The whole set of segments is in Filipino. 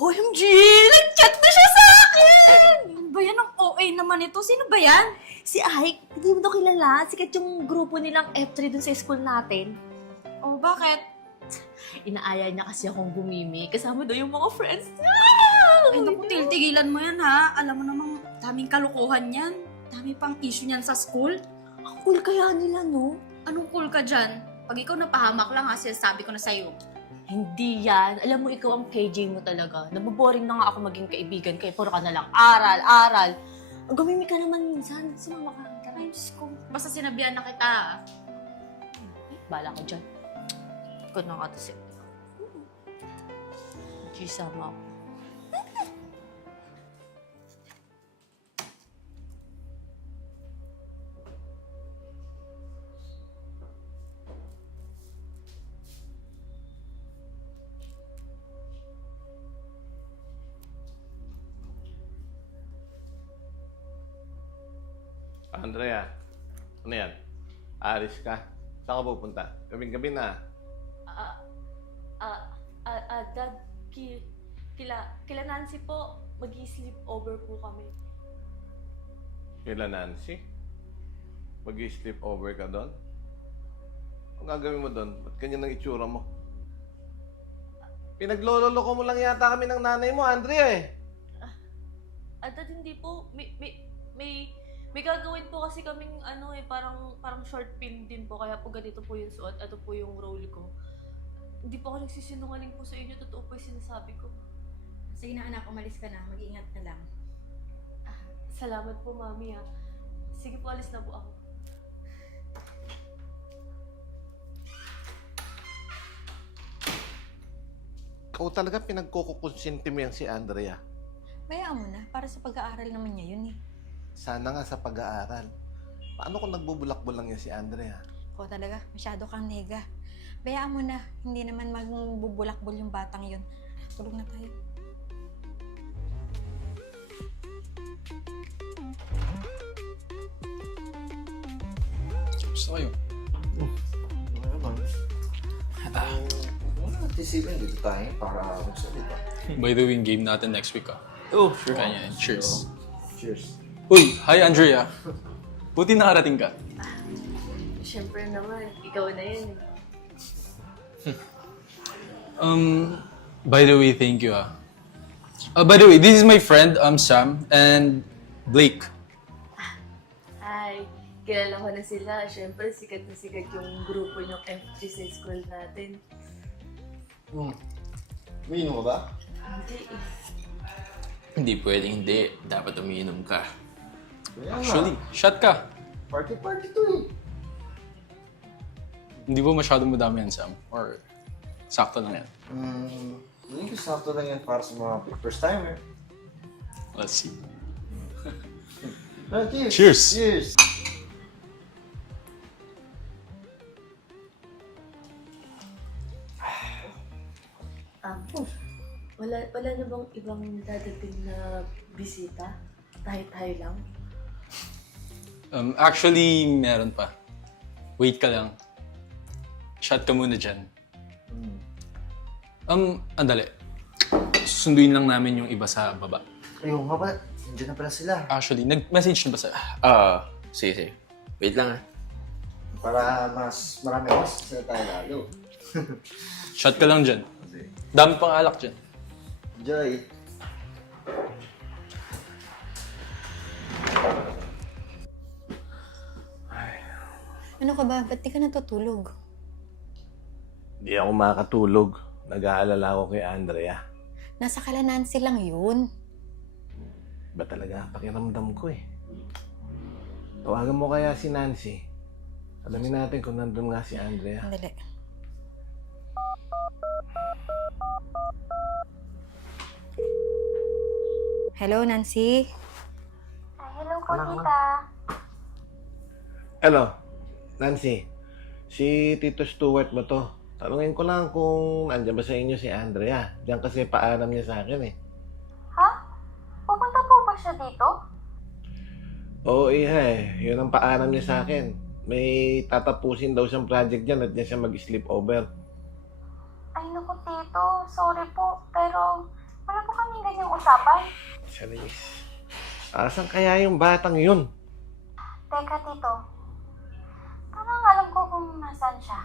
OMG! Nag-chat na siya sa akin! Ano ba yan? Ang OA naman ito. Sino ba yan? Si Ike, hindi mo daw kilala. Sikat yung grupo nilang F3 dun sa school natin. Oh, bakit? Inaaya niya kasi akong gumimi. Kasama daw yung mga friends niya. Ay, naku, tigilan mo yan, ha? Alam mo namang daming kalukuhan yan. Dami pang issue niyan sa school. Ang cool kaya nila, no? Anong cool ka dyan? Pag ikaw napahamak lang, ha, sinasabi ko na sa'yo. Hindi yan. Alam mo, ikaw ang KJ mo talaga. Naboboring na nga ako maging kaibigan kaya puro ka na lang aral, aral. Gumimi ka naman minsan. Sumama ka. Tara. Ay, Diyos ko. Basta sinabihan na kita, ha? Bala ka dyan. Ikaw na nga kasi. Gisama ako. Andrea, ano yan? Aris ka? Saan ka pupunta? Gabing-gabi na. Dad, kila Nancy po, mag-sleep over po kami. Kila Nancy? Mag-sleep over ka doon? Ang gagawin mo doon? Ba't ganyan ang itsura mo? Pinagloloko mo lang yata kami ng nanay mo, Andrea eh. Dad, hindi po. May gagawin po kasi kaming parang short film din po. Kaya po ganito po yung suot. Ito po yung role ko. Hindi po ako nagsisinungaling po sa inyo. Totoo po yung sinasabi ko. Sige na, anak. Umalis ka na. Mag-iingat ka lang. Salamat po, Mami. Sige po, alis na po ako. Ikaw talaga pinagkukukonsinti mo yan si Andrea. Bayaan mo na, para sa pag-aaral naman niya yun eh. Sana nga sa pag-aaral. Paano kung nagbubulakbol lang yan si Andrea? Ikaw talaga, masyado kang nega. Bayaan mo na, hindi naman magbubulakbol yung batang yun. Tulog na tayo. Gusto kayo? Isipin dito tayo para magsalita. By the way, yung game natin next week Oh, Sure ka niya. Cheers. Cheers. Uy, hi Andrea. Buti nakarating ka. Siyempre naman, ikaw na yun. By the way, thank you by the way, this is my friend, Sam, and Blake. Hi, kilala ko na sila. Siyempre, sikat na sikat yung grupo yung F3 sa school natin. Umiinom ka ba? Hindi eh. Hindi pwedeng hindi. Dapat umiinom ka. Kaya Actually, shot ka. Party to eh. Hindi ba masyadong madami yan, Sam? Or sakto lang yan? Hindi ko sakto lang yan para sa mga first timer. Let's see. Cheers! Cheers! Cheers! Wala na bang ibang dadating na bisita? Tayo lang? Actually, meron pa. Wait ka lang. Shot ka muna dyan. Andali. Susunduin lang namin yung iba sa baba. Ayun nga ba? Nandiyan na pala sila. Actually, nag-message na ba sa... Sige. Wait lang Para mas marami mas sila tayo lalo. Shot ka lang dyan. Dami pang alak dyan. Enjoy! Ano ka ba? Ba't di ka natutulog? Hindi ako makatulog. Nag-aalala ako kay Andrea. Nasa kala Nancy lang yun. Ba talaga pakiramdam ko eh. Tawagan mo kaya si Nancy. Alamin natin kung nandun nga si Andrea. Andali. Hello, Nancy? Hello po, tita. Hello, Nancy. Si Tito Stuart mo to. Tanungin ko lang kung nandiyan ba sa inyo si Andrea. Diyan kasi paalam niya sa akin eh. Ha? Pupunta po ba siya dito? Oo, iha eh. Yun ang paalam niya sa akin. May tatapusin daw siyang project dyan at diyan siya mag-sleep over. Ay naku, tito. Sorry po. Pero wala po usapan? Charis, asan kaya yung batang yun? Teka, Tito. Parang alam ko kung nasaan siya.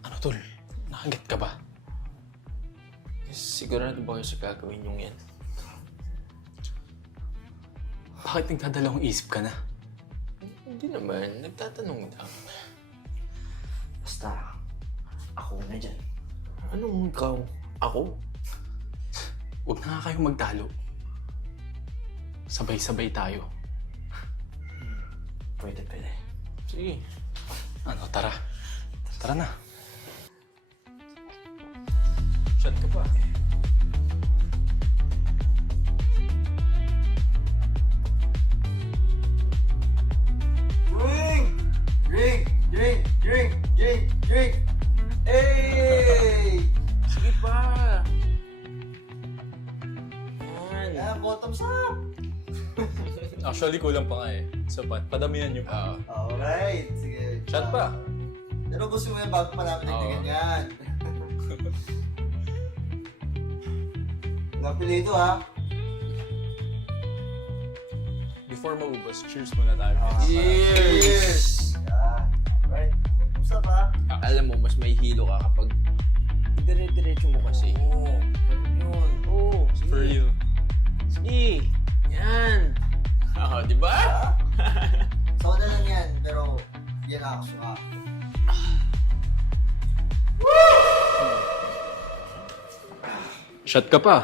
Ano, tol? Nakagat ka ba? Sigurado ba kayo sa gagawin yung yan? Bakit nagdadalawang isip ka na? Hindi naman. Nagtatanong lang. Basta, ako na dyan. Anong ikaw? Ako? Huwag na nga kayong magtalo. Sabay-sabay tayo. Pwede. Sige. Ano, tara. Tara na. Shot ka pa. Drink! Hey! Sige pa. Yan. Yan, bottoms up! Actually, kulang pa nga eh. Sapat. Padamihan niyo pa. Alright, sige. Shot pa. Pero gusto mo yan bago pa namin nagdagan yan. Napilito ha. Before maubos, cheers muna tayo. Cheers! Yan. Alright, bottoms up ha. Alam mo, mas may hilo ka kapag dire-diretso mo kasi. Oo, yun. Oo, For real. Sige. Yan. Oo, di ba? Soda lang yan, pero yan ako suka. Shot ka pa.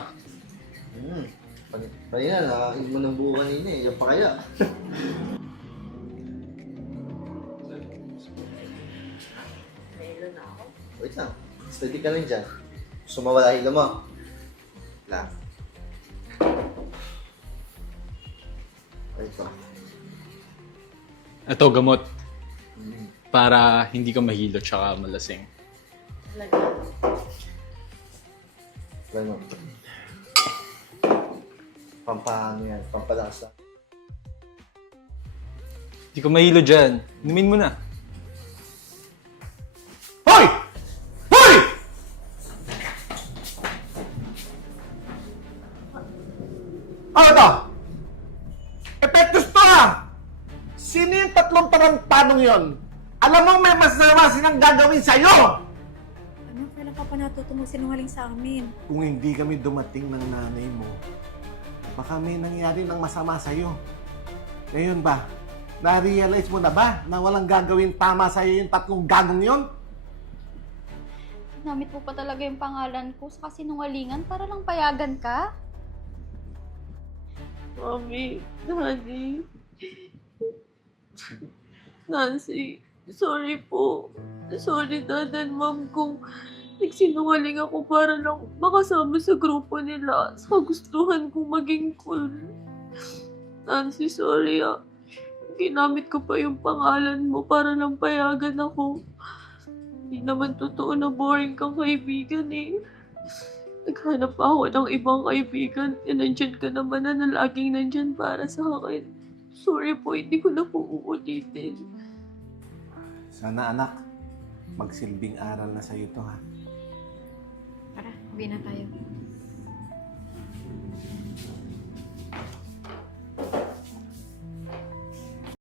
Kanina, nakakinig mo ng buo kanina eh. Yan pa kaya. Wait lang. Steady ka lang dyan. Gusto mawala hilo mo. Lang. Wait pa. Ito, gamot. Para hindi ka mahilo tsaka malasing. Ganun. Pampano yan. Pampalasa. Hindi ka mahilo dyan. Inumin mo na. Hoy! Hoy! Ano to? Epektos to ah! Sino yung tatlong tarantanong yon? Alam mo may masama silang gagawin sa'yo! Anak, kailan ka pa natuto magsinungaling sa amin? Kung hindi kami dumating ng nanay mo, baka may nangyari ng masama sa'yo. Ngayon ba, na-realize mo na ba na walang gagawin tama sa'yo yung tatlong gagong yon? Ginamit mo pa talaga yung pangalan ko sa kasinungalingan para lang payagan ka? Mami, Daddy, Nancy, sorry po. Sorry, Dad and Mom, kung nagsinungaling ako para lang makasama sa grupo nila sa kagustuhan kong maging cool. Nancy, sorry ah. Ginamit ko pa yung pangalan mo para lang payagan ako. Hindi naman totoo na boring kang kaibigan eh. Naghanap ako ng ibang kaibigan e nandyan ka naman na laging nandyan para sa akin. Sorry po, hindi ko na po uulitin. Sana anak, magsilbing aral na sa'yo to ha. Tara, uwi na tayo.